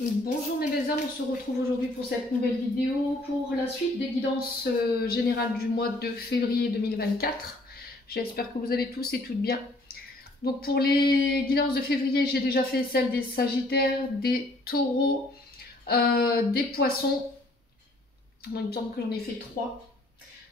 Bonjour mes belles âmes, on se retrouve aujourd'hui pour cette nouvelle vidéo pour la suite des guidances générales du mois de février 2024. J'espère que vous allez tous et toutes bien. Donc pour les guidances de février, j'ai déjà fait celle des Sagittaires, des Taureaux, des Poissons. Il me semble que j'en ai fait 3.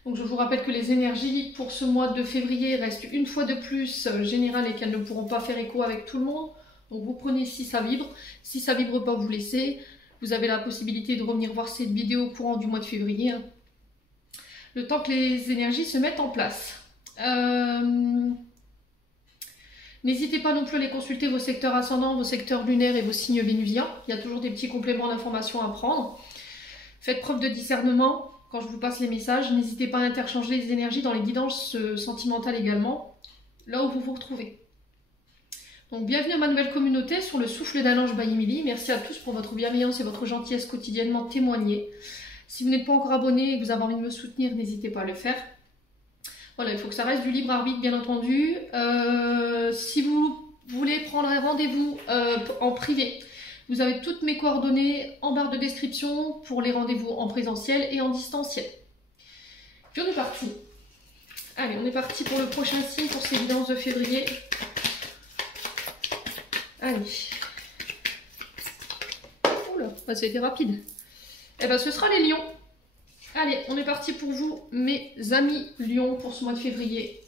Donc je vous rappelle que les énergies pour ce mois de février restent une fois de plus générales et qu'elles ne pourront pas faire écho avec tout le monde. Donc vous prenez si ça vibre. Si ça vibre pas, vous laissez. Vous avez la possibilité de revenir voir cette vidéo au courant du mois de février. Le temps que les énergies se mettent en place. N'hésitez pas non plus à aller consulter vos secteurs ascendants, vos secteurs lunaires et vos signes vénusiens. Il y a toujours des petits compléments d'informations à prendre. Faites preuve de discernement quand je vous passe les messages. N'hésitez pas à interchanger les énergies dans les guidances sentimentales également, là où vous vous retrouvez. Donc bienvenue à ma nouvelle communauté sur le souffle d'un ange by Emily. Merci à tous pour votre bienveillance et votre gentillesse quotidiennement témoignée. Si vous n'êtes pas encore abonné et que vous avez envie de me soutenir, n'hésitez pas à le faire. Voilà, il faut que ça reste du libre arbitre bien entendu. Si vous voulez prendre un rendez-vous en privé, vous avez toutes mes coordonnées en barre de description pour les rendez-vous en présentiel et en distanciel. Puis on est parti. Allez, on est parti pour le prochain signe pour ces guidances de février. Allez. Oula, ça a été rapide. Eh bien, ce sera les lions. Allez, on est parti pour vous, mes amis lions, pour ce mois de février.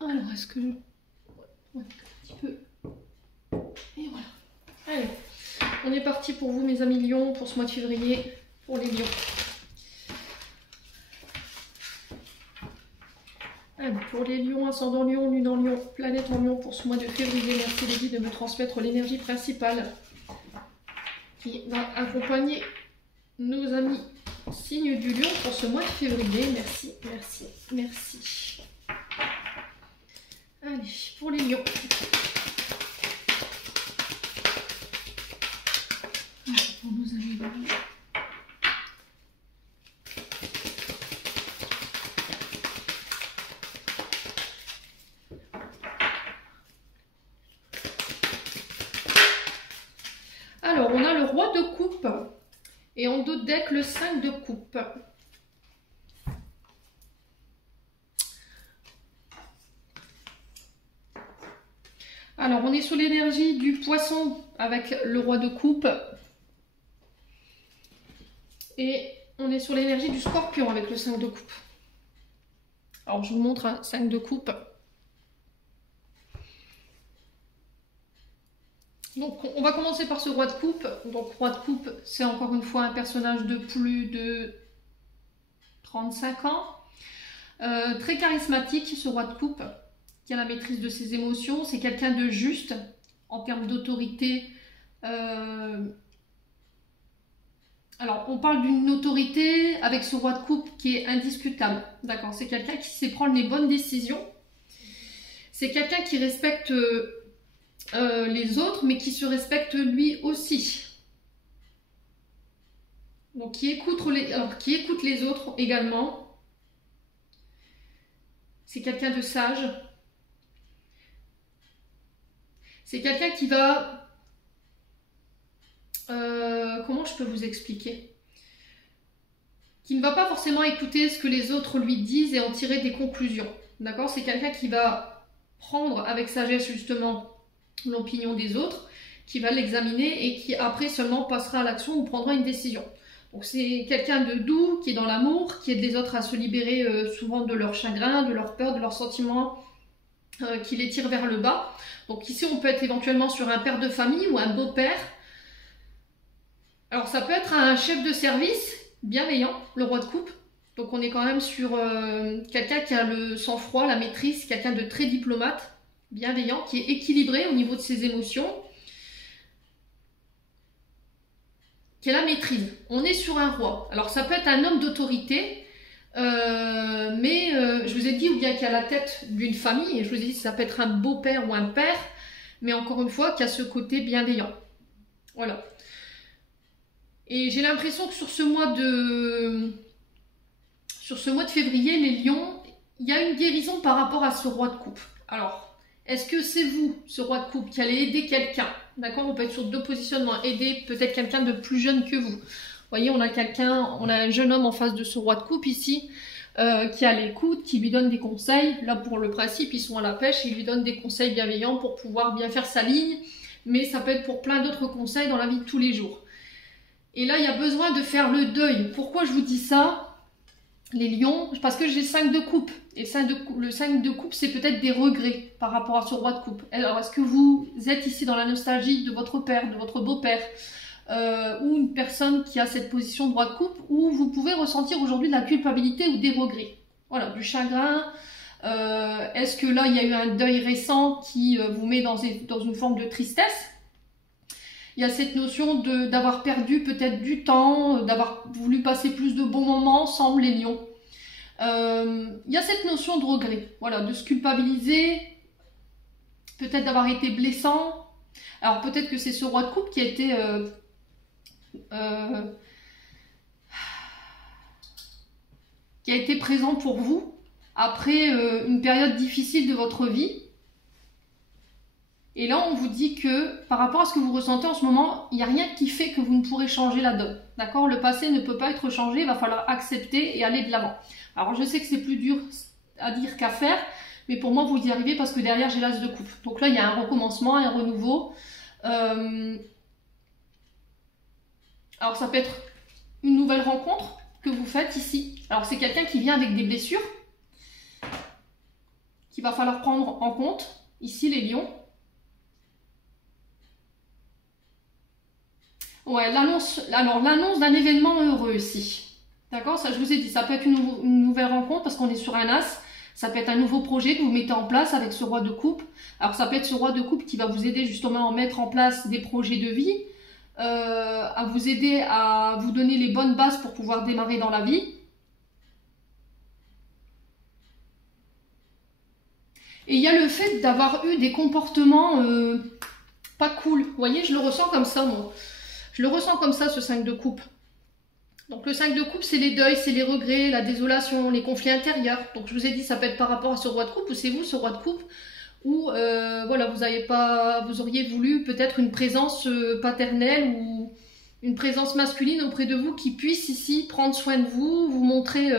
Alors, est-ce que... Ouais, un petit peu. Et voilà. Allez, on est parti pour vous, mes amis lions, pour ce mois de février, pour les lions. Allez, pour les lions, ascendant lion, lune en lion, planète en lion, pour ce mois de février, merci les guides de me transmettre l'énergie principale qui va accompagner nos amis signes du lion pour ce mois de février. Merci, merci, merci. Allez, pour les lions. Pour nos amis lions. Alors, on a le roi de coupe et en dos de deck le 5 de coupe. Alors, on est sur l'énergie du poisson avec le roi de coupe. Et on est sur l'énergie du scorpion avec le 5 de coupe. Alors, je vous montre un 5 de coupe. Donc, on va commencer par ce roi de coupe. Donc, roi de coupe, c'est encore une fois un personnage de plus de 35 ans. Très charismatique, ce roi de coupe, qui a la maîtrise de ses émotions. C'est quelqu'un de juste en termes d'autorité. Alors, on parle d'une autorité avec ce roi de coupe qui est indiscutable. D'accord, c'est quelqu'un qui sait prendre les bonnes décisions. C'est quelqu'un qui respecte... les autres, mais qui se respecte lui aussi. Donc qui écoute les autres également. C'est quelqu'un de sage. C'est quelqu'un qui va... comment je peux vous expliquer? Qui ne va pas forcément écouter ce que les autres lui disent et en tirer des conclusions. D'accord? C'est quelqu'un qui va prendre avec sagesse justement l'opinion des autres, qui va l'examiner et qui après seulement passera à l'action ou prendra une décision. Donc c'est quelqu'un de doux, qui est dans l'amour, qui aide les autres à se libérer souvent de leur chagrin, de leur peur, de leurs sentiments qui les tirent vers le bas. Donc ici on peut être éventuellement sur un père de famille ou un beau-père. Alors ça peut être un chef de service bienveillant, le roi de coupe. Donc on est quand même sur quelqu'un qui a le sang-froid, la maîtrise, quelqu'un de très diplomate, bienveillant, qui est équilibré au niveau de ses émotions, qui a la maîtrise. On est sur un roi. Alors ça peut être un homme d'autorité, mais je vous ai dit, ou bien qui a la tête d'une famille, et je vous ai dit ça peut être un beau-père ou un père, mais encore une fois, qui a ce côté bienveillant. Voilà. Et j'ai l'impression que sur ce mois de février, les lions, il y a une guérison par rapport à ce roi de coupe. Alors, Est-ce que c'est vous, ce roi de coupe, qui allez aider quelqu'un? D'accord, on peut être sur deux positionnements. Aider peut-être quelqu'un de plus jeune que vous. Vous voyez, on a un jeune homme en face de ce roi de coupe ici, qui a l'écoute, qui lui donne des conseils. Là, pour le principe, ils sont à la pêche et ils lui donnent des conseils bienveillants pour pouvoir bien faire sa ligne. Mais ça peut être pour plein d'autres conseils dans la vie de tous les jours. Et là, il y a besoin de faire le deuil. Pourquoi je vous dis ça, les lions? Parce que j'ai le 5 de coupe. Et le 5 de coupe, c'est peut-être des regrets par rapport à ce roi de coupe. Alors, est-ce que vous êtes ici dans la nostalgie de votre père, de votre beau-père, ou une personne qui a cette position de roi de coupe, où vous pouvez ressentir aujourd'hui de la culpabilité ou des regrets? Voilà, du chagrin. Est-ce que là, il y a eu un deuil récent qui vous met dans une forme de tristesse? Il y a cette notion d'avoir perdu peut-être du temps, d'avoir voulu passer plus de bons moments ensemble, les lions. Il y a cette notion de regret, voilà, de se culpabiliser, peut-être d'avoir été blessant. Alors peut-être que c'est ce roi de coupe qui a été présent pour vous après une période difficile de votre vie. Et là, on vous dit que par rapport à ce que vous ressentez en ce moment, il n'y a rien qui fait que vous ne pourrez changer la donne. D'accord? Le passé ne peut pas être changé, il va falloir accepter et aller de l'avant. Alors, je sais que c'est plus dur à dire qu'à faire, mais pour moi, vous y arrivez parce que derrière, j'ai l'as de coupe. Donc là, il y a un recommencement, un renouveau. Alors, ça peut être une nouvelle rencontre que vous faites ici. Alors, c'est quelqu'un qui vient avec des blessures, qu'il va falloir prendre en compte. Ici, les lions. Ouais, l'annonce d'un événement heureux ici. D'accord, ça je vous ai dit, ça peut être une nouvelle rencontre parce qu'on est sur un as. Ça peut être un nouveau projet que vous mettez en place avec ce roi de coupe. Alors ça peut être ce roi de coupe qui va vous aider justement à mettre en place des projets de vie, à vous aider à vous donner les bonnes bases pour pouvoir démarrer dans la vie. Et il y a le fait d'avoir eu des comportements pas cool. Vous voyez, je le ressens comme ça, moi. Je le ressens comme ça, ce 5 de coupe. Donc le 5 de coupe, c'est les deuils, c'est les regrets, la désolation, les conflits intérieurs. Donc je vous ai dit, ça peut être par rapport à ce roi de coupe, ou c'est vous, ce roi de coupe, où voilà, vous auriez voulu peut-être une présence paternelle ou une présence masculine auprès de vous qui puisse ici prendre soin de vous, vous montrer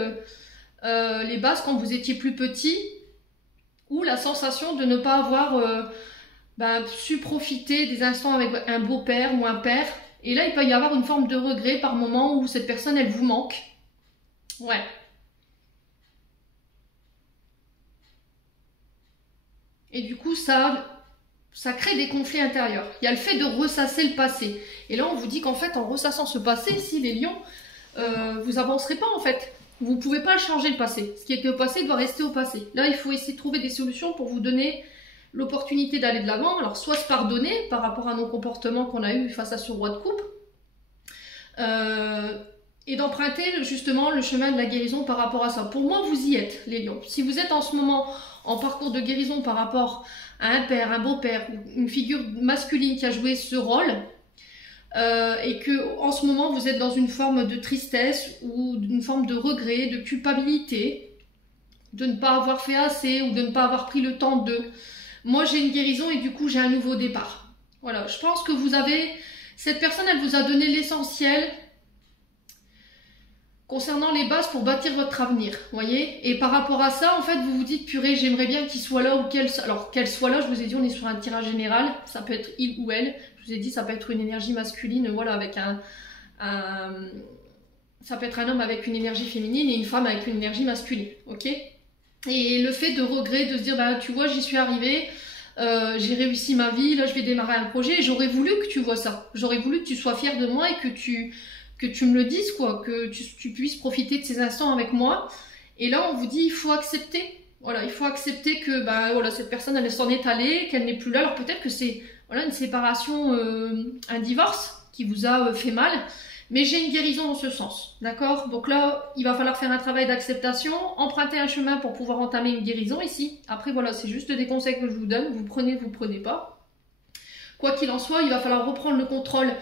les bases quand vous étiez plus petit, ou la sensation de ne pas avoir su profiter des instants avec un beau-père ou un père. Et là, il peut y avoir une forme de regret par moment où cette personne, elle vous manque. Ouais. Et du coup, ça crée des conflits intérieurs. Il y a le fait de ressasser le passé. Et là, on vous dit qu'en fait, en ressassant ce passé, si les lions, vous avancerez pas en fait. Vous ne pouvez pas changer le passé. Ce qui était au passé doit rester au passé. Là, il faut essayer de trouver des solutions pour vous donner l'opportunité d'aller de l'avant. Alors, soit se pardonner par rapport à nos comportements qu'on a eu face à ce roi de coupe, et d'emprunter justement le chemin de la guérison par rapport à ça. Pour moi, vous y êtes, les lions. Si vous êtes en ce moment en parcours de guérison par rapport à un père, un beau-père, une figure masculine qui a joué ce rôle, et que en ce moment vous êtes dans une forme de tristesse ou une forme de regret, de culpabilité, de ne pas avoir fait assez ou de ne pas avoir pris le temps de... Moi, j'ai une guérison et du coup, j'ai un nouveau départ. Voilà, je pense que vous avez... Cette personne, elle vous a donné l'essentiel concernant les bases pour bâtir votre avenir, voyez. Et par rapport à ça, en fait, vous vous dites, purée, j'aimerais bien qu'il soit là ou qu'elle... Alors, qu'elle soit là, je vous ai dit, on est sur un tirage général. Ça peut être il ou elle. Je vous ai dit, ça peut être une énergie masculine, voilà, avec ça peut être un homme avec une énergie féminine et une femme avec une énergie masculine, ok. Et le fait de regret, de se dire, bah, tu vois, j'y suis arrivée, j'ai réussi ma vie, là je vais démarrer un projet, et j'aurais voulu que tu vois ça, j'aurais voulu que tu sois fier de moi et que tu me le dises, quoi, que tu puisses profiter de ces instants avec moi. Et là on vous dit, il faut accepter, voilà, il faut accepter que bah, voilà, cette personne elle s'en est allée, qu'elle n'est plus là. Alors peut-être que c'est voilà, une séparation, un divorce qui vous a fait mal, mais j'ai une guérison en ce sens, d'accord. Donc là, il va falloir faire un travail d'acceptation, emprunter un chemin pour pouvoir entamer une guérison ici. Après, voilà, c'est juste des conseils que je vous donne, vous prenez pas. Quoi qu'il en soit, il va falloir reprendre le contrôle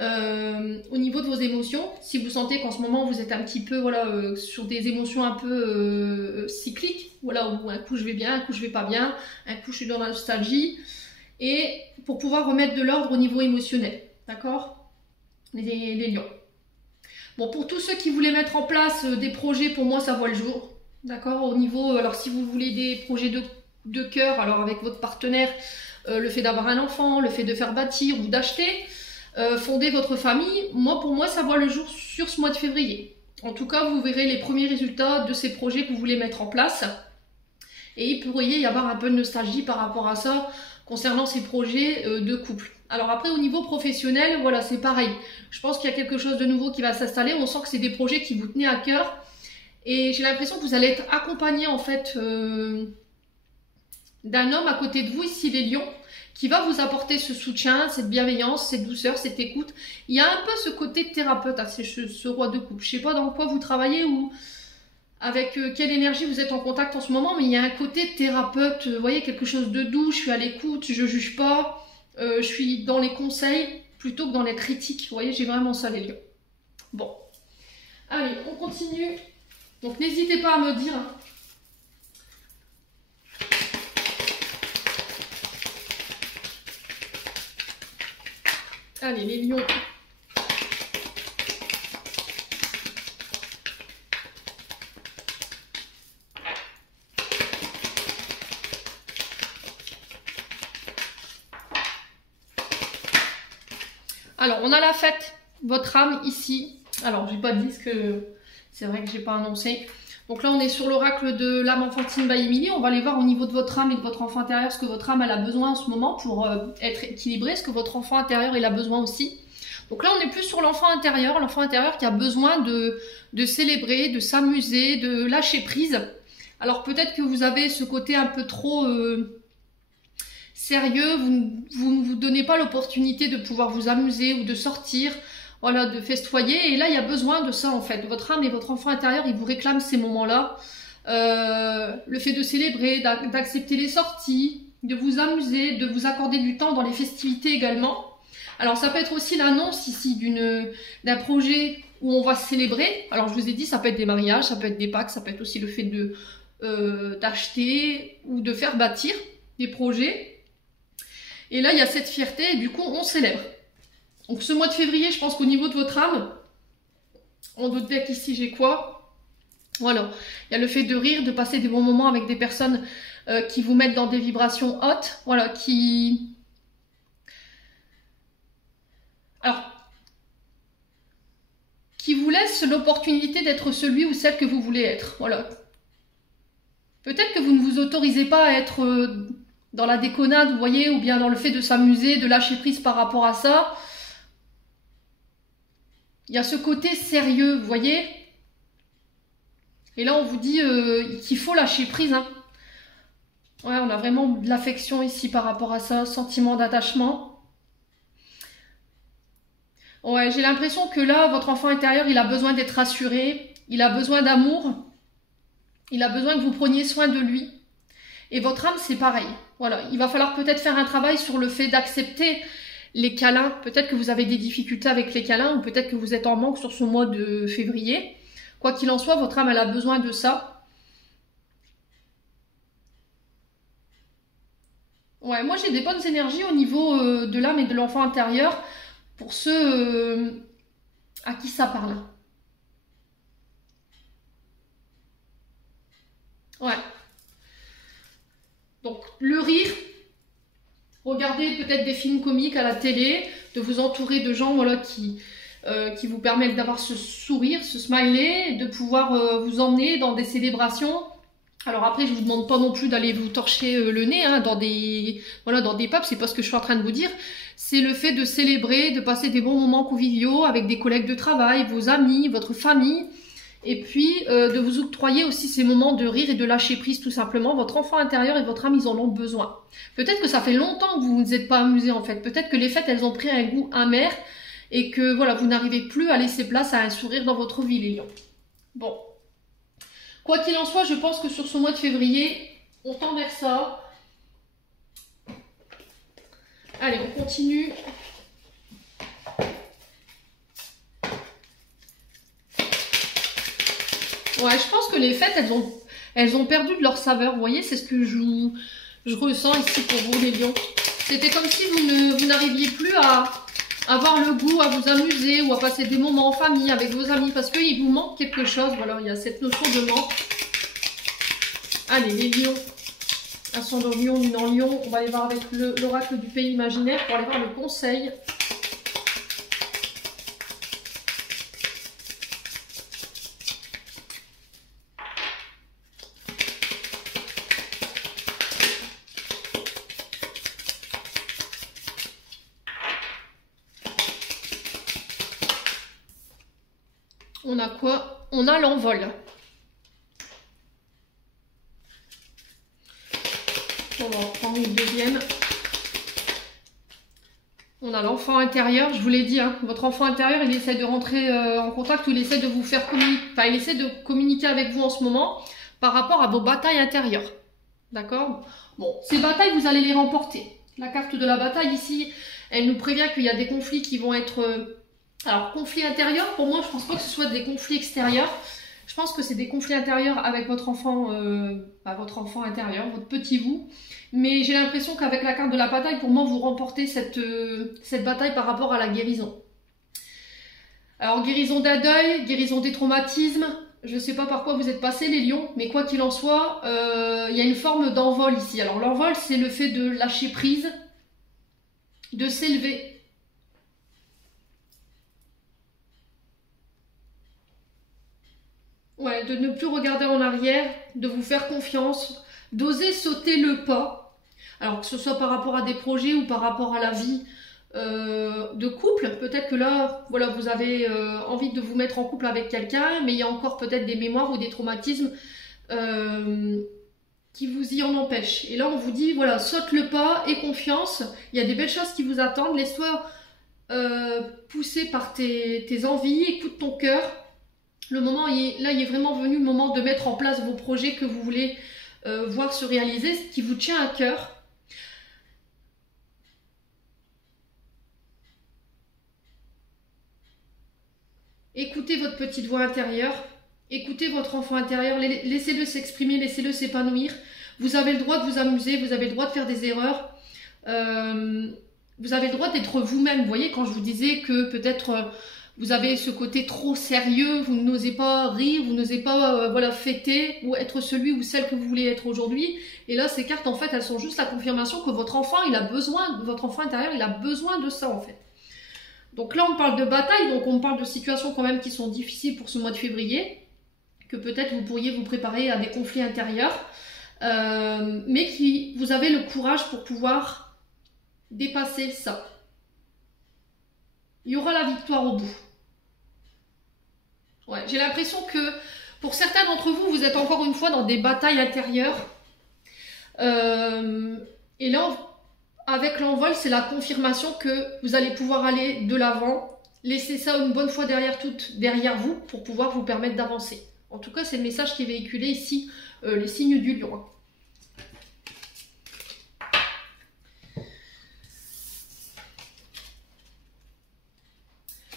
Au niveau de vos émotions, si vous sentez qu'en ce moment vous êtes un petit peu voilà, sur des émotions un peu cycliques, voilà, où un coup je vais bien, un coup je vais pas bien, un coup je suis dans la nostalgie, et pour pouvoir remettre de l'ordre au niveau émotionnel, d'accord, les lions. Bon, pour tous ceux qui voulaient mettre en place des projets, pour moi ça voit le jour, d'accord, au niveau, alors si vous voulez des projets de cœur, alors avec votre partenaire, le fait d'avoir un enfant, le fait de faire bâtir ou d'acheter, fonder votre famille, pour moi ça voit le jour sur ce mois de février. En tout cas, vous verrez les premiers résultats de ces projets que vous voulez mettre en place. Et il pourrait y avoir un peu de nostalgie par rapport à ça, concernant ces projets de couple. Alors après, au niveau professionnel, voilà, c'est pareil. Je pense qu'il y a quelque chose de nouveau qui va s'installer. On sent que c'est des projets qui vous tenaient à cœur. Et j'ai l'impression que vous allez être accompagné, en fait, d'un homme à côté de vous, ici les lions, qui va vous apporter ce soutien, cette bienveillance, cette douceur, cette écoute. Il y a un peu ce côté thérapeute à ce roi de coupe. Je ne sais pas dans quoi vous travaillez ou avec quelle énergie vous êtes en contact en ce moment, mais il y a un côté thérapeute, vous voyez, quelque chose de doux, je suis à l'écoute, je ne juge pas, je suis dans les conseils plutôt que dans les critiques. Vous voyez, j'ai vraiment ça les lions. Bon, allez, on continue. Donc n'hésitez pas à me dire... Hein. Allez, les lions. Alors, on a la fête, votre âme ici. Alors, j'ai pas dit ce que... C'est vrai que j'ai pas annoncé. Donc là, on est sur l'oracle de l'âme enfantine by Émilie. On va aller voir au niveau de votre âme et de votre enfant intérieur ce que votre âme elle a besoin en ce moment pour être équilibré, ce que votre enfant intérieur il a besoin aussi. Donc là, on est plus sur l'enfant intérieur qui a besoin de célébrer, de s'amuser, de lâcher prise. Alors peut-être que vous avez ce côté un peu trop sérieux, vous ne vous donnez pas l'opportunité de pouvoir vous amuser ou de sortir, voilà, de festoyer. Et là, il y a besoin de ça en fait. Votre âme et votre enfant intérieur, ils vous réclament ces moments-là. Le fait de célébrer, d'accepter les sorties, de vous amuser, de vous accorder du temps dans les festivités également. Alors ça peut être aussi l'annonce ici d'un projet où on va célébrer. Alors je vous ai dit, ça peut être des mariages, ça peut être des Pâques, ça peut être aussi le fait d'acheter ou de faire bâtir des projets. Et là, il y a cette fierté et du coup, on célèbre. Donc ce mois de février, je pense qu'au niveau de votre âme, en d'autres decks ici, j'ai quoi? Voilà, il y a le fait de rire, de passer des bons moments avec des personnes qui vous mettent dans des vibrations hautes, voilà, qui vous laissent l'opportunité d'être celui ou celle que vous voulez être, voilà. Peut-être que vous ne vous autorisez pas à être dans la déconnade, vous voyez, ou bien dans le fait de s'amuser, de lâcher prise par rapport à ça. Il y a ce côté sérieux, vous voyez. Et là, on vous dit qu'il faut lâcher prise. Hein. Ouais, on a vraiment de l'affection ici par rapport à ça, sentiment d'attachement. Ouais, j'ai l'impression que là, votre enfant intérieur, il a besoin d'être rassuré, il a besoin d'amour, il a besoin que vous preniez soin de lui. Et votre âme, c'est pareil. Voilà, il va falloir peut-être faire un travail sur le fait d'accepter les câlins. Peut-être que vous avez des difficultés avec les câlins ou peut-être que vous êtes en manque sur ce mois de février. Quoi qu'il en soit, votre âme, elle a besoin de ça. Ouais, moi, j'ai des bonnes énergies au niveau de l'âme et de l'enfant intérieur pour ceux à qui ça parle. Ouais. Donc, le rire, regardez peut-être des films comiques à la télé, de vous entourer de gens voilà, qui vous permettent d'avoir ce sourire, ce smiley, de pouvoir vous emmener dans des célébrations. Alors après, je vous demande pas non plus d'aller vous torcher le nez hein, dans des pubs, c'est pas ce que je suis en train de vous dire. C'est le fait de célébrer, de passer des bons moments conviviaux avec des collègues de travail, vos amis, votre famille. Et puis, de vous octroyer aussi ces moments de rire et de lâcher prise tout simplement. Votre enfant intérieur et votre âme, ils en ont besoin. Peut-être que ça fait longtemps que vous ne vous êtes pas amusé en fait. Peut-être que les fêtes, elles ont pris un goût amer et que voilà, vous n'arrivez plus à laisser place à un sourire dans votre vie, les lions. Bon. Quoi qu'il en soit, je pense que sur ce mois de février, on tend vers ça. Allez, on continue. Ouais, je pense que les fêtes, elles ont perdu de leur saveur. Vous voyez, c'est ce que je ressens ici pour vous, les lions. C'était comme si vous n'arriviez plus à avoir le goût, à vous amuser ou à passer des moments en famille avec vos amis parce qu'il vous manque quelque chose. Voilà, il y a cette notion de manque. Allez, les lions. Ascendant lion, lune en lion. On va aller voir avec l'oracle du pays imaginaire pour aller voir le conseil. On a quoi? On a l'envol. On va en prendre une deuxième. On a l'enfant intérieur, je vous l'ai dit, hein, votre enfant intérieur, il essaie de rentrer en contact ou il essaie de vous faire communiquer, enfin il essaie de communiquer avec vous en ce moment par rapport à vos batailles intérieures. D'accord? Bon, ces batailles, vous allez les remporter. La carte de la bataille ici, elle nous prévient qu'il y a des conflits qui vont être... alors, conflits intérieurs, pour moi, je pense pas que ce soit des conflits extérieurs. Je pense que c'est des conflits intérieurs avec votre enfant intérieur, votre petit vous. Mais j'ai l'impression qu'avec la carte de la bataille, pour moi, vous remportez cette bataille par rapport à la guérison. Alors, guérison d'un deuil, guérison des traumatismes. Je ne sais pas par quoi vous êtes passés, les lions, mais quoi qu'il en soit, il y a une forme d'envol ici. Alors, l'envol, c'est le fait de lâcher prise, de s'élever. Ouais, de ne plus regarder en arrière, de vous faire confiance, d'oser sauter le pas. Alors que ce soit par rapport à des projets ou par rapport à la vie de couple. Peut-être que là, voilà, vous avez envie de vous mettre en couple avec quelqu'un, mais il y a encore peut-être des mémoires ou des traumatismes qui vous y en empêchent. Et là, on vous dit, voilà, saute le pas, aie confiance. Il y a des belles choses qui vous attendent. Laisse-toi pousser par tes envies, écoute ton cœur. Le moment, il est vraiment venu le moment de mettre en place vos projets que vous voulez voir se réaliser, ce qui vous tient à cœur. Écoutez votre petite voix intérieure, écoutez votre enfant intérieur, laissez-le s'exprimer, laissez-le s'épanouir. Vous avez le droit de vous amuser, vous avez le droit de faire des erreurs. Vous avez le droit d'être vous-même. Vous voyez, quand je vous disais que peut-être... vous avez ce côté trop sérieux, vous n'osez pas rire, vous n'osez pas voilà, fêter ou être celui ou celle que vous voulez être aujourd'hui. Et là, ces cartes, en fait, elles sont juste la confirmation que votre enfant, il a besoin, votre enfant intérieur, il a besoin de ça, en fait. Donc là, on parle de bataille, donc on parle de situations quand même qui sont difficiles pour ce mois de février, que peut-être vous pourriez vous préparer à des conflits intérieurs, mais qui vous avez le courage pour pouvoir dépasser ça. Il y aura la victoire au bout. Ouais, j'ai l'impression que pour certains d'entre vous, vous êtes encore une fois dans des batailles intérieures. Et là, avec l'envol, c'est la confirmation que vous allez pouvoir aller de l'avant. Laissez ça une bonne fois derrière vous pour pouvoir vous permettre d'avancer. En tout cas, c'est le message qui est véhiculé ici, les signes du lion.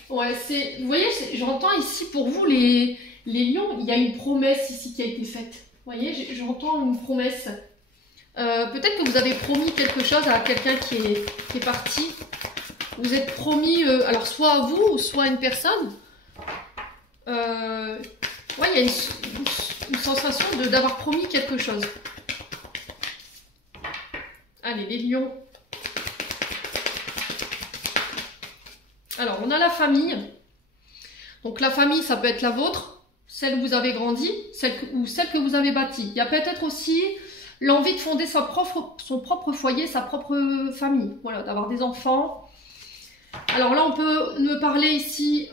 Ouais, vous voyez, j'entends ici pour vous les lions, il y a une promesse ici qui a été faite. Vous voyez, j'entends une promesse. Peut-être que vous avez promis quelque chose à quelqu'un qui est parti. Vous êtes promis, alors soit à vous, soit à une personne. Ouais, il y a une sensation d'avoir promis quelque chose. Allez, les lions. Alors, on a la famille. Donc, la famille, ça peut être la vôtre, celle où vous avez grandi, celle que vous avez bâtie. Il y a peut-être aussi l'envie de fonder son propre foyer, sa propre famille. Voilà, d'avoir des enfants. Alors là, on peut me parler ici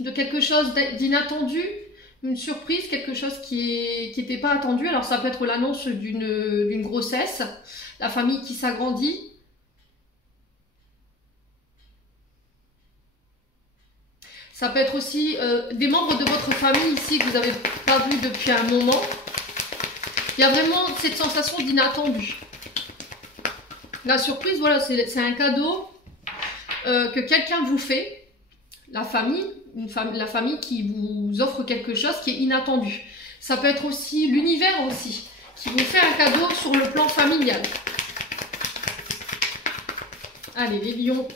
de quelque chose d'inattendu, une surprise, quelque chose qui n'était pas attendu. Alors, ça peut être l'annonce d'une grossesse, la famille qui s'agrandit. Ça peut être aussi des membres de votre famille ici que vous n'avez pas vu depuis un moment. Il y a vraiment cette sensation d'inattendu. La surprise, voilà, c'est un cadeau que quelqu'un vous fait, la famille, la famille qui vous offre quelque chose qui est inattendu. Ça peut être aussi l'univers aussi, qui vous fait un cadeau sur le plan familial. Allez, les lions.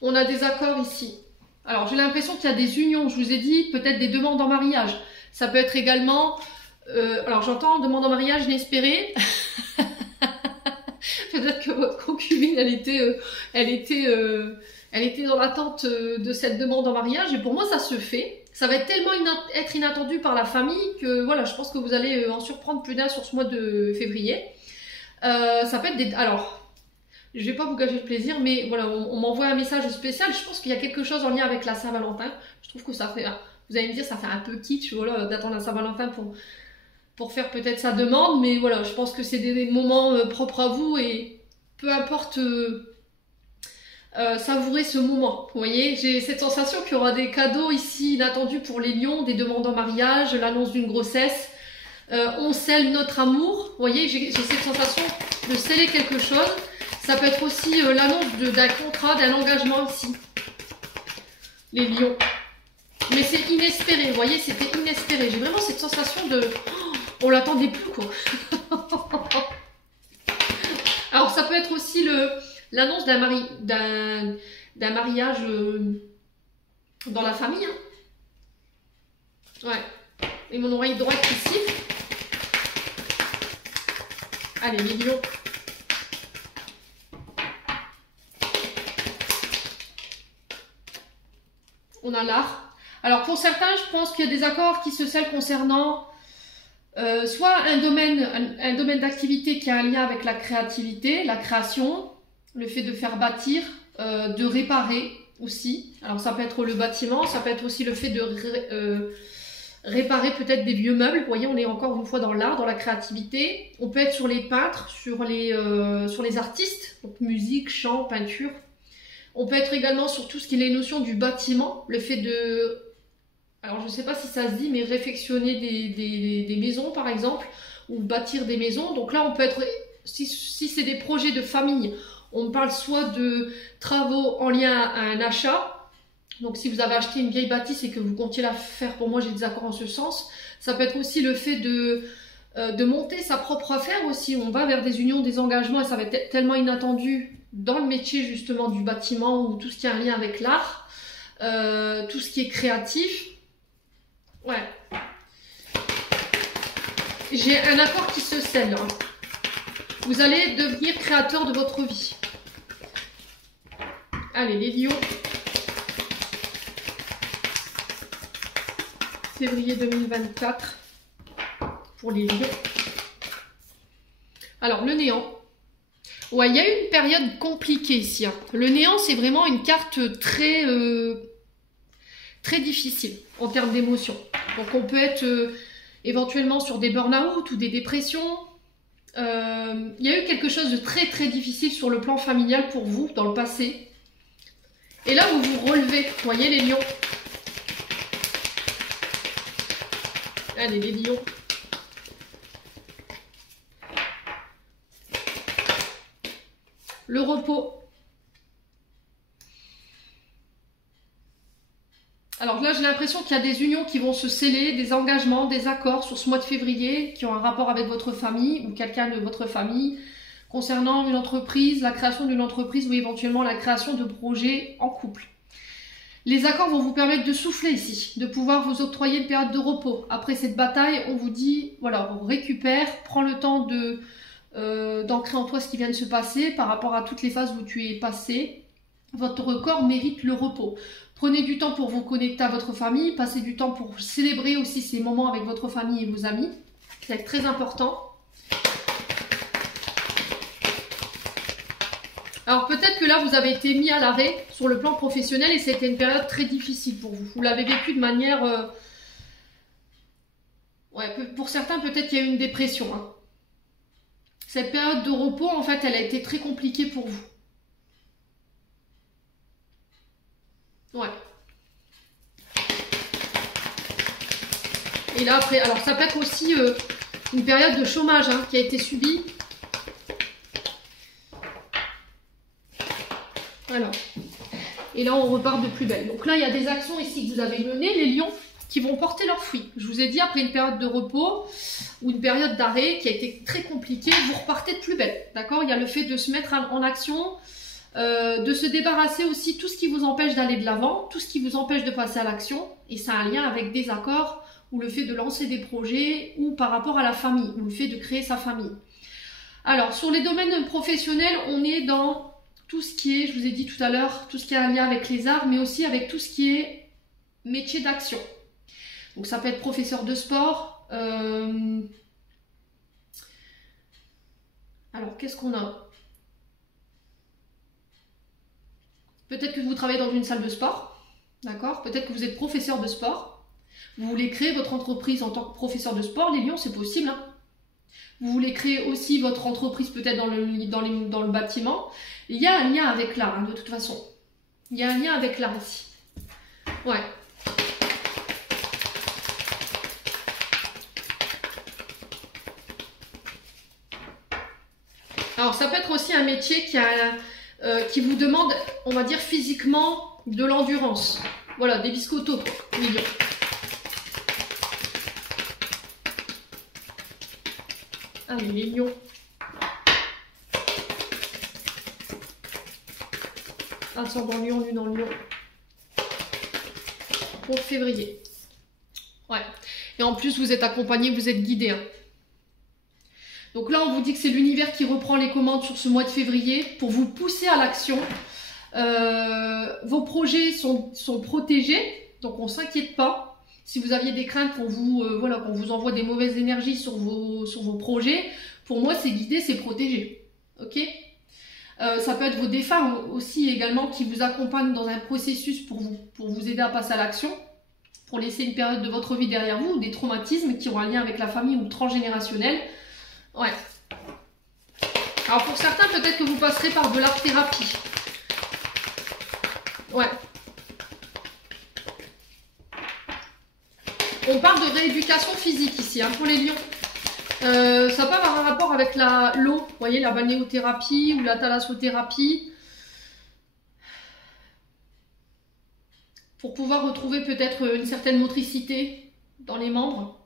On a des accords ici. Alors, j'ai l'impression qu'il y a des unions. Je vous ai dit, peut-être des demandes en mariage. Ça peut être également... alors, j'entends demande en mariage inespérée. Peut-être que votre concubine, elle était dans l'attente de cette demande en mariage. Et pour moi, ça se fait. Ça va être tellement être inattendu par la famille que, voilà, je pense que vous allez en surprendre plus d'un sur ce mois de février. Ça peut être des... Alors... Je vais pas vous gâcher le plaisir, mais voilà, on m'envoie un message spécial. Je pense qu'il y a quelque chose en lien avec la Saint-Valentin. Je trouve que ça fait... Vous allez me dire, ça fait un peu kitsch, voilà, d'attendre la Saint-Valentin pour faire peut-être sa demande. Mais voilà, je pense que c'est des moments propres à vous et peu importe... savourer ce moment. Vous voyez, j'ai cette sensation qu'il y aura des cadeaux ici inattendus pour les lions, des demandes en mariage, l'annonce d'une grossesse. On scelle notre amour. Vous voyez, j'ai cette sensation de sceller quelque chose. Ça peut être aussi l'annonce d'un contrat, d'un engagement ici. Les lions. Mais c'est inespéré, vous voyez, c'était inespéré. J'ai vraiment cette sensation de... Oh, on l'attendait plus, quoi. Alors, ça peut être aussi l'annonce d'un mariage dans la famille. Hein. Ouais. Et mon oreille droite ici. Allez, les lions. On a l'art. Alors pour certains, je pense qu'il y a des accords qui se scellent concernant soit un domaine d'activité qui a un lien avec la créativité, la création, le fait de faire bâtir, de réparer aussi. Alors ça peut être le bâtiment, ça peut être aussi le fait de réparer peut-être des vieux meubles. Vous voyez, on est encore une fois dans l'art, dans la créativité. On peut être sur les peintres, sur les artistes, donc musique, chant, peinture. On peut être également sur tout ce qui est les notions du bâtiment, le fait de, alors je ne sais pas si ça se dit, mais réfectionner des maisons par exemple, ou bâtir des maisons. Donc là on peut être, si c'est des projets de famille, on parle soit de travaux en lien à un achat. Donc si vous avez acheté une vieille bâtisse et que vous comptiez la faire, pour moi j'ai des accords en ce sens. Ça peut être aussi le fait de monter sa propre affaire aussi. On va vers des unions, des engagements et ça va être tellement inattendu dans le métier justement du bâtiment ou tout ce qui a un lien avec l'art, tout ce qui est créatif. Ouais. J'ai un accord qui se scelle. Hein. Vous allez devenir créateur de votre vie. Allez, les lions. Février 2024 pour les lions. Alors, le néant. Ouais, il y a eu une période compliquée ici. Hein. Le néant, c'est vraiment une carte très difficile en termes d'émotions. Donc, on peut être éventuellement sur des burn-out ou des dépressions. Il y a eu quelque chose de très difficile sur le plan familial pour vous dans le passé. Et là, vous vous relevez. Vous voyez les lions. Allez, les lions. Le repos. Alors là, j'ai l'impression qu'il y a des unions qui vont se sceller, des engagements, des accords sur ce mois de février qui ont un rapport avec votre famille ou quelqu'un de votre famille concernant une entreprise, la création d'une entreprise ou éventuellement la création de projets en couple. Les accords vont vous permettre de souffler ici, de pouvoir vous octroyer une période de repos. Après cette bataille, on vous dit, voilà, on récupère, prends le temps d'ancrer en toi ce qui vient de se passer par rapport à toutes les phases où tu es passé. Votre corps mérite le repos. Prenez du temps pour vous connecter à votre famille, passez du temps pour célébrer aussi ces moments avec votre famille et vos amis. C'est très important. Alors peut-être que là vous avez été mis à l'arrêt sur le plan professionnel et c'était une période très difficile pour vous. Vous l'avez vécu de manière... Ouais, pour certains peut-être qu'il y a eu une dépression. Hein. Cette période de repos en fait elle a été très compliquée pour vous. Ouais. Et là après, alors ça peut être aussi une période de chômage hein, qui a été subie. Ouais, Alors, et là, on repart de plus belle. Donc là, il y a des actions ici que vous avez menées, les lions, qui vont porter leurs fruits. Je vous ai dit, après une période de repos ou une période d'arrêt qui a été très compliquée, vous repartez de plus belle. D'accord? Il y a le fait de se mettre en action, de se débarrasser aussi tout ce qui vous empêche d'aller de l'avant, tout ce qui vous empêche de passer à l'action. Et ça a un lien avec des accords ou le fait de lancer des projets ou par rapport à la famille, ou le fait de créer sa famille. Alors, sur les domaines professionnels, on est dans tout ce qui est, je vous ai dit tout à l'heure, tout ce qui a un lien avec les arts, mais aussi avec tout ce qui est métier d'action. Donc ça peut être professeur de sport. Alors, qu'est-ce qu'on a? Peut-être que vous travaillez dans une salle de sport, d'accord? Peut-être que vous êtes professeur de sport. Vous voulez créer votre entreprise en tant que professeur de sport, les lions, c'est possible. Hein. Vous voulez créer aussi votre entreprise peut-être dans le bâtiment. Il y a un lien avec l'art, hein, de toute façon. Il y a un lien avec l'art ici. Ouais. Alors, ça peut être aussi un métier qui vous demande, on va dire, physiquement de l'endurance. Voilà, des biscottos, les lions. Allez, les lions. Ascendant lion, lune en lion. Pour février. Ouais. Et en plus, vous êtes accompagné, vous êtes guidé. Hein. Donc là, on vous dit que c'est l'univers qui reprend les commandes sur ce mois de février pour vous pousser à l'action. Vos projets sont protégés, donc on ne s'inquiète pas. Si vous aviez des craintes qu'on vous envoie des mauvaises énergies sur vos projets, pour moi, c'est guidé, c'est protégé. Ok? Ça peut être vos défunts aussi également qui vous accompagnent dans un processus pour vous aider à passer à l'action, pour laisser une période de votre vie derrière vous, ou des traumatismes qui ont un lien avec la famille ou le transgénérationnel. Ouais. Alors pour certains, peut-être que vous passerez par de l'art-thérapie. Ouais. On parle de rééducation physique ici, hein, pour les lions. Ça peut avoir un rapport avec l'eau, vous voyez, la balnéothérapie ou la thalassothérapie. Pour pouvoir retrouver peut-être une certaine motricité dans les membres.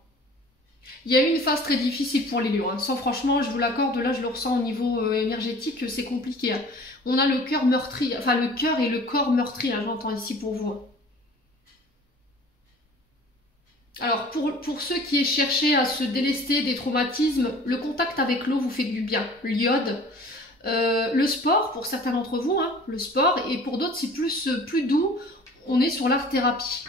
Il y a eu une phase très difficile pour les lions. Hein. Sans franchement, je vous l'accorde, là je le ressens au niveau énergétique, c'est compliqué. Hein. On a le cœur meurtri, enfin le cœur et le corps meurtri, là j'entends ici pour vous. Hein. Alors pour ceux qui cherchaient à se délester des traumatismes, le contact avec l'eau vous fait du bien. L'iode, le sport pour certains d'entre vous, hein, le sport, et pour d'autres c'est plus doux, on est sur l'art-thérapie.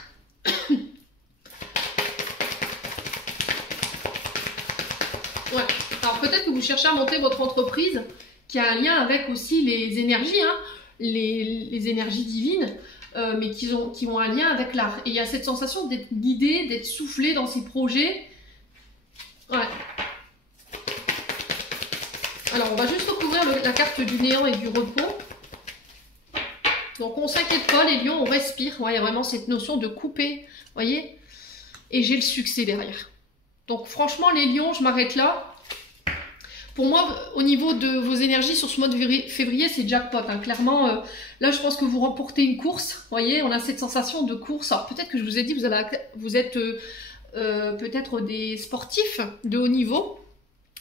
Ouais. Alors peut-être que vous cherchez à monter votre entreprise qui a un lien avec aussi les énergies, hein, les énergies divines, mais qui ont un lien avec l'art. Et il y a cette sensation d'être guidé, d'être soufflé dans ces projets. Ouais. Alors on va juste recouvrir la carte du néant et du repos. Donc on ne s'inquiète pas les lions, on respire. Ouais, il y a vraiment cette notion de couper, vous voyez. Et j'ai le succès derrière. Donc franchement les lions, je m'arrête là. Pour moi, au niveau de vos énergies sur ce mois de février, c'est jackpot. Hein. Clairement, là je pense que vous remportez une course. Vous voyez, on a cette sensation de course. Alors peut-être que je vous ai dit, vous êtes peut-être des sportifs de haut niveau.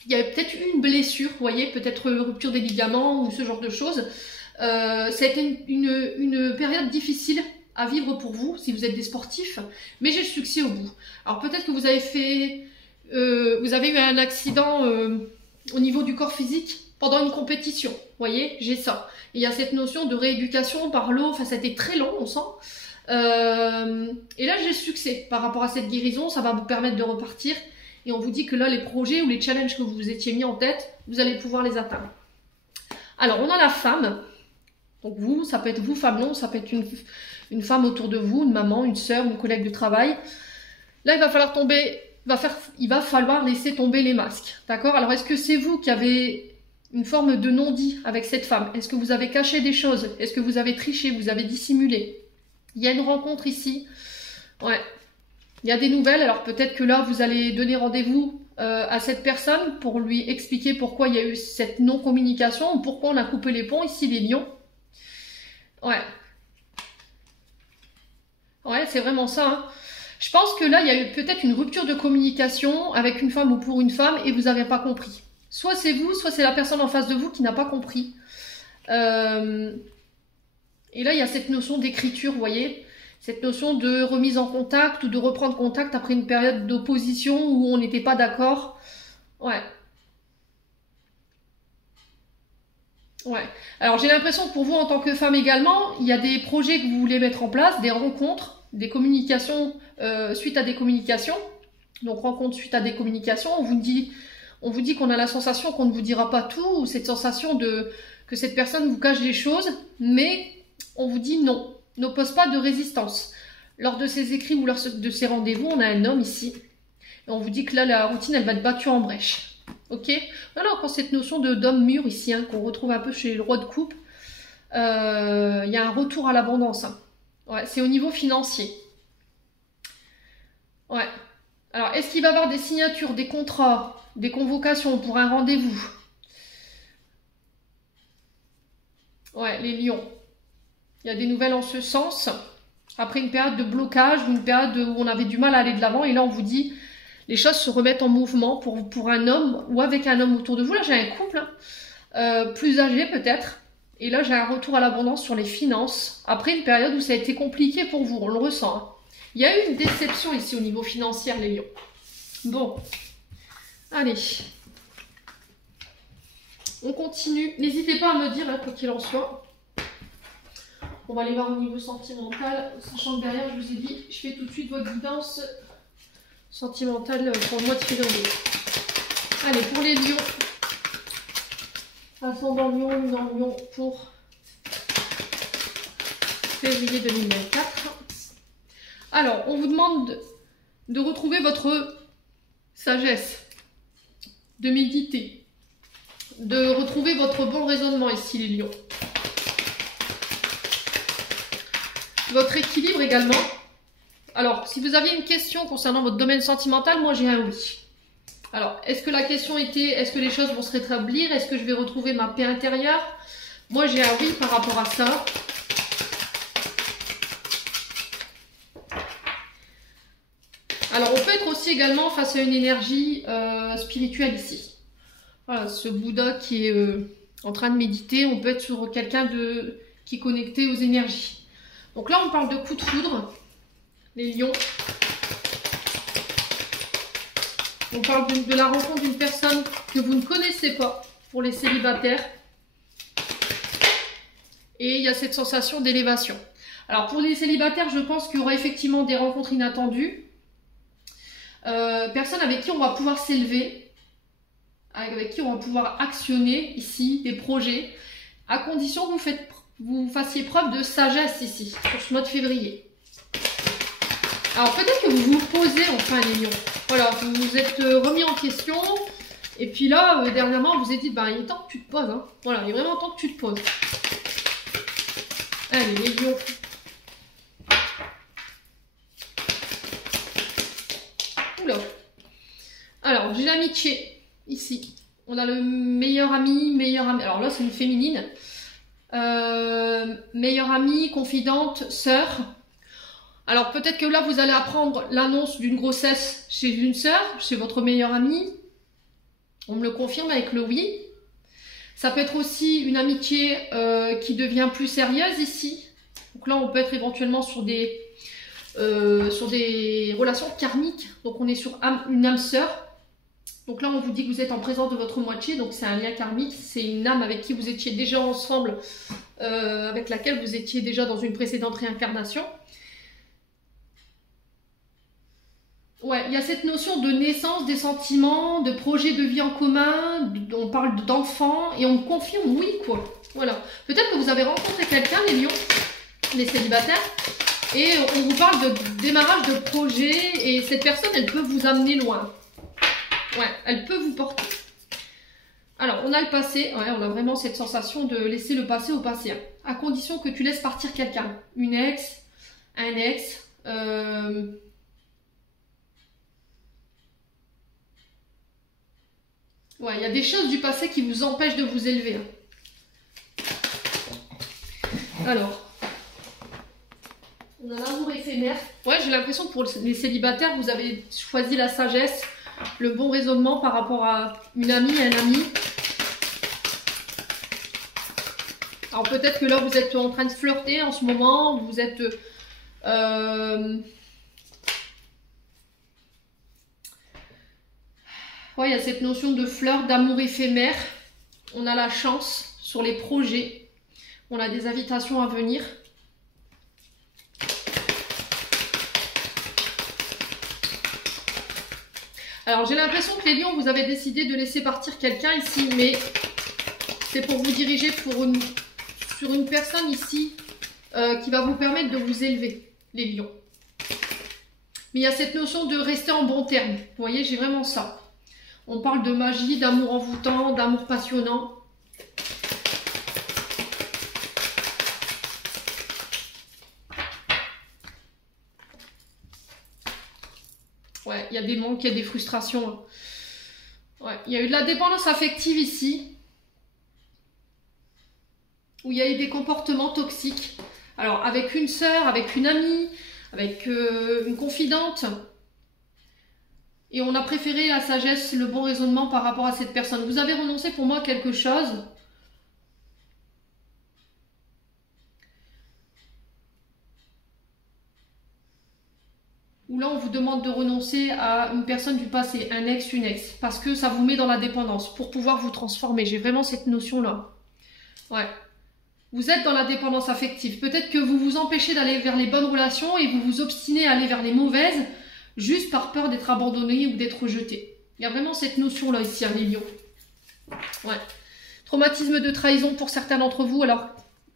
Il y a peut-être une blessure, vous voyez, peut-être rupture des ligaments ou ce genre de choses. C'était une période difficile à vivre pour vous si vous êtes des sportifs, mais j'ai le succès au bout. Alors peut-être que vous avez eu un accident au niveau du corps physique pendant une compétition, vous voyez, j'ai ça. Et il y a cette notion de rééducation par l'eau, enfin ça a été très long, on sent. Et là j'ai le succès par rapport à cette guérison, ça va vous permettre de repartir. Et on vous dit que là les projets ou les challenges que vous vous étiez mis en tête, vous allez pouvoir les atteindre. Alors on a la femme. Donc vous, ça peut être vous, femme non, ça peut être une femme autour de vous, une maman, une sœur, une collègue de travail. Là, il va falloir laisser tomber les masques. D'accord? Alors, est-ce que c'est vous qui avez une forme de non-dit avec cette femme? Est-ce que vous avez caché des choses? Est-ce que vous avez triché? Vous avez dissimulé? Il y a une rencontre ici. Ouais. Il y a des nouvelles. Alors, peut-être que là, vous allez donner rendez-vous à cette personne pour lui expliquer pourquoi il y a eu cette non-communication ou pourquoi on a coupé les ponts ici, les lions. Ouais. Ouais, c'est vraiment ça. Hein. Je pense que là, il y a eu peut-être une rupture de communication avec une femme ou pour une femme et vous n'avez pas compris. Soit c'est vous, soit c'est la personne en face de vous qui n'a pas compris. Et là, il y a cette notion d'écriture, vous voyez, cette notion de remise en contact ou de reprendre contact après une période d'opposition où on n'était pas d'accord. Ouais. Ouais. Alors j'ai l'impression que pour vous en tant que femme également, il y a des projets que vous voulez mettre en place, des rencontres, des communications suite à des communications. Donc rencontre suite à des communications, on vous dit qu'on a la sensation qu'on ne vous dira pas tout, ou cette sensation que cette personne vous cache des choses, mais on vous dit non, n'oppose pas de résistance. Lors de ces écrits ou lors de ces rendez-vous, on a un homme ici, et on vous dit que là la routine elle va être battue en brèche. Ok. Voilà encore cette notion d'homme mûr ici, hein, qu'on retrouve un peu chez le roi de coupe. Il y a un retour à l'abondance. Hein. Ouais, c'est au niveau financier. Ouais. Alors, est-ce qu'il va y avoir des signatures, des contrats, des convocations pour un rendez-vous? Ouais, les lions. Il y a des nouvelles en ce sens. Après une période de blocage, une période où on avait du mal à aller de l'avant, et là on vous dit les choses se remettent en mouvement pour un homme ou avec un homme autour de vous. Là, j'ai un couple, hein, plus âgé peut-être. Et là, j'ai un retour à l'abondance sur les finances. Après une période où ça a été compliqué pour vous, on le ressent. Hein. Il y a eu une déception ici au niveau financier, les lions. Bon. Allez. On continue. N'hésitez pas à me dire, hein, quoi qu'il en soit. On va aller voir au niveau sentimental. Sachant que derrière, je vous ai dit, je fais tout de suite votre guidance sentimentale pour le mois de février. Allez, pour les lions. Ascendant lion, lune en lion pour février 2024. Alors, on vous demande de retrouver votre sagesse, de méditer, de retrouver votre bon raisonnement ici, les lions. Votre équilibre également. Alors, si vous aviez une question concernant votre domaine sentimental, moi j'ai un oui. Alors, est-ce que la question était, est-ce que les choses vont se rétablir? Est-ce que je vais retrouver ma paix intérieure? Moi j'ai un oui par rapport à ça. Alors, on peut être aussi également face à une énergie spirituelle ici. Voilà, ce Bouddha qui est en train de méditer, on peut être sur quelqu'un qui est connecté aux énergies. Donc là, on parle de coup de foudre, les lions. On parle de la rencontre d'une personne que vous ne connaissez pas pour les célibataires. Et il y a cette sensation d'élévation. Alors pour les célibataires, je pense qu'il y aura effectivement des rencontres inattendues. Personnes avec qui on va pouvoir s'élever, avec qui on va pouvoir actionner ici des projets, à condition que vous fassiez preuve de sagesse ici, sur ce mois de février. Alors peut-être que vous vous posez enfin les lions. Voilà, vous vous êtes remis en question. Et puis là, dernièrement, vous vous êtes dit, bah, il est temps que tu te poses. Hein. Voilà, il est vraiment temps que tu te poses. Allez, les lions. Oula. Alors, j'ai l'amitié, ici. On a le meilleur ami. Alors là, c'est une féminine. Meilleure amie, confidente, sœur. Alors peut-être que là vous allez apprendre l'annonce d'une grossesse chez une sœur, chez votre meilleure amie. On me le confirme avec le oui. Ça peut être aussi une amitié qui devient plus sérieuse ici. Donc là on peut être éventuellement sur des relations karmiques. Donc on est sur une âme sœur. Donc là on vous dit que vous êtes en présence de votre moitié. Donc c'est un lien karmique. C'est une âme avec qui vous étiez déjà ensemble, avec laquelle vous étiez déjà dans une précédente réincarnation. Ouais, il y a cette notion de naissance, des sentiments, de projet de vie en commun, on parle d'enfants, et on me confirme oui, quoi. Voilà. Peut-être que vous avez rencontré quelqu'un, les lions, les célibataires, et on vous parle de démarrage de projet, et cette personne, elle peut vous amener loin. Ouais, elle peut vous porter. Alors, on a le passé, ouais, on a vraiment cette sensation de laisser le passé au passé, hein, à condition que tu laisses partir quelqu'un. Une ex, un ex, ouais, il y a des choses du passé qui vous empêchent de vous élever. Alors, On a l'amour éphémère. Ouais, j'ai l'impression que pour les célibataires, vous avez choisi la sagesse, le bon raisonnement par rapport à une amie, un ami. Alors peut-être que là, vous êtes en train de flirter en ce moment, vous êtes... Ouais, il y a cette notion de flirt, d'amour éphémère. On a la chance sur les projets. On a des invitations à venir. Alors j'ai l'impression que les lions, vous avez décidé de laisser partir quelqu'un ici, mais c'est pour vous diriger sur une personne ici qui va vous permettre de vous élever, les lions. Mais il y a cette notion de rester en bon terme. Vous voyez, j'ai vraiment ça. On parle de magie, d'amour envoûtant, d'amour passionnant. Ouais, il y a des manques, il y a des frustrations. Ouais, il y a eu de la dépendance affective ici. Où il y a eu des comportements toxiques. Alors, avec une sœur, avec une amie, avec une confidente. Et on a préféré la sagesse, le bon raisonnement par rapport à cette personne. Vous avez renoncé pour moi à quelque chose. Où là, on vous demande de renoncer à une personne du passé, un ex, une ex. Parce que ça vous met dans la dépendance pour pouvoir vous transformer. J'ai vraiment cette notion-là. Ouais. Vous êtes dans la dépendance affective. Peut-être que vous vous empêchez d'aller vers les bonnes relations et vous vous obstinez à aller vers les mauvaises juste par peur d'être abandonné ou d'être rejeté. Il y a vraiment cette notion-là ici, hein, les lions. Ouais. Traumatisme de trahison pour certains d'entre vous. Alors,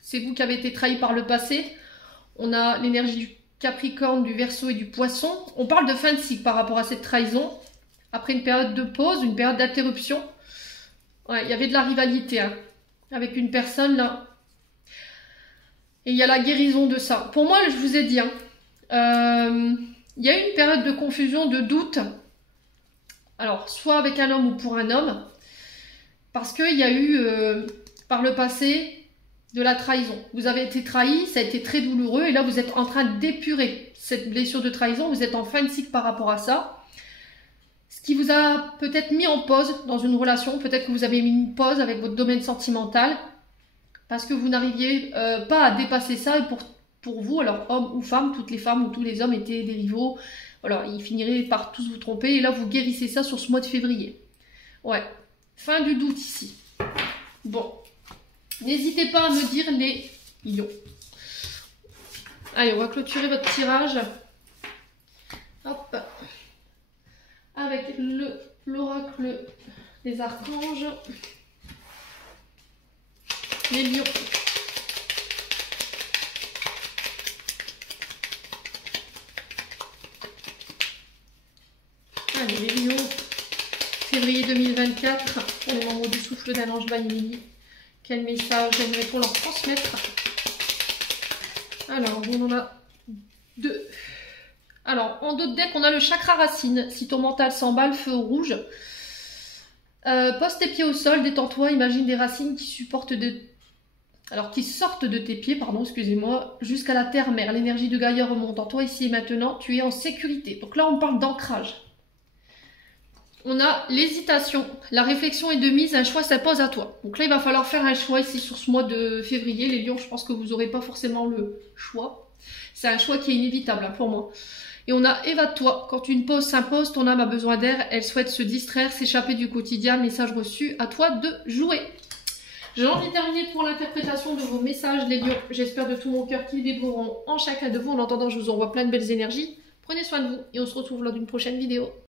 c'est vous qui avez été trahi par le passé. On a l'énergie du Capricorne, du Verseau et du Poisson. On parle de fin de cycle par rapport à cette trahison. Après une période de pause, une période d'interruption. Ouais, il y avait de la rivalité hein, avec une personne là. Et il y a la guérison de ça. Pour moi, je vous ai dit, hein, il y a eu une période de confusion, de doute. Alors, soit avec un homme ou pour un homme. Parce qu'il y a eu, par le passé, de la trahison. Vous avez été trahi, ça a été très douloureux. Et là, vous êtes en train d'épurer cette blessure de trahison. Vous êtes en fin de cycle par rapport à ça. Ce qui vous a peut-être mis en pause dans une relation. Peut-être que vous avez mis une pause avec votre domaine sentimental. Parce que vous n'arriviez pas à dépasser ça. Et pour vous, alors homme ou femme, toutes les femmes ou tous les hommes étaient des rivaux. Voilà, ils finiraient par tous vous tromper. Et là, vous guérissez ça sur ce mois de février. Ouais, fin du doute ici. Bon, n'hésitez pas à me dire les lions. Allez, on va clôturer votre tirage. Hop. Avec l'oracle des archanges. Les lions. Allez, les lions. Février 2024. Pour les membres du souffle d'un ange Vanille. Quel message aimerait-on leur transmettre? Alors, on en a deux. Alors, en dos de deck, on a le chakra racine. Si ton mental s'emballe, feu rouge. Pose tes pieds au sol, détends-toi, imagine des racines qui sortent de tes pieds, pardon, excusez-moi, jusqu'à la terre-mère. L'énergie de Gaïa remonte en toi ici et maintenant, tu es en sécurité. Donc là, on parle d'ancrage. On a l'hésitation, la réflexion est de mise, un choix s'impose à toi. Donc là, il va falloir faire un choix ici sur ce mois de février. Les lions, je pense que vous n'aurez pas forcément le choix. C'est un choix qui est inévitable hein, pour moi. Et on a évade-toi. Quand une pause s'impose, ton âme a besoin d'air, elle souhaite se distraire, s'échapper du quotidien. Message reçu, à toi de jouer. J'ai envie de terminer pour l'interprétation de vos messages, les lions. J'espère de tout mon cœur qu'ils vibreront en chacun de vous. En attendant, je vous envoie plein de belles énergies. Prenez soin de vous et on se retrouve lors d'une prochaine vidéo.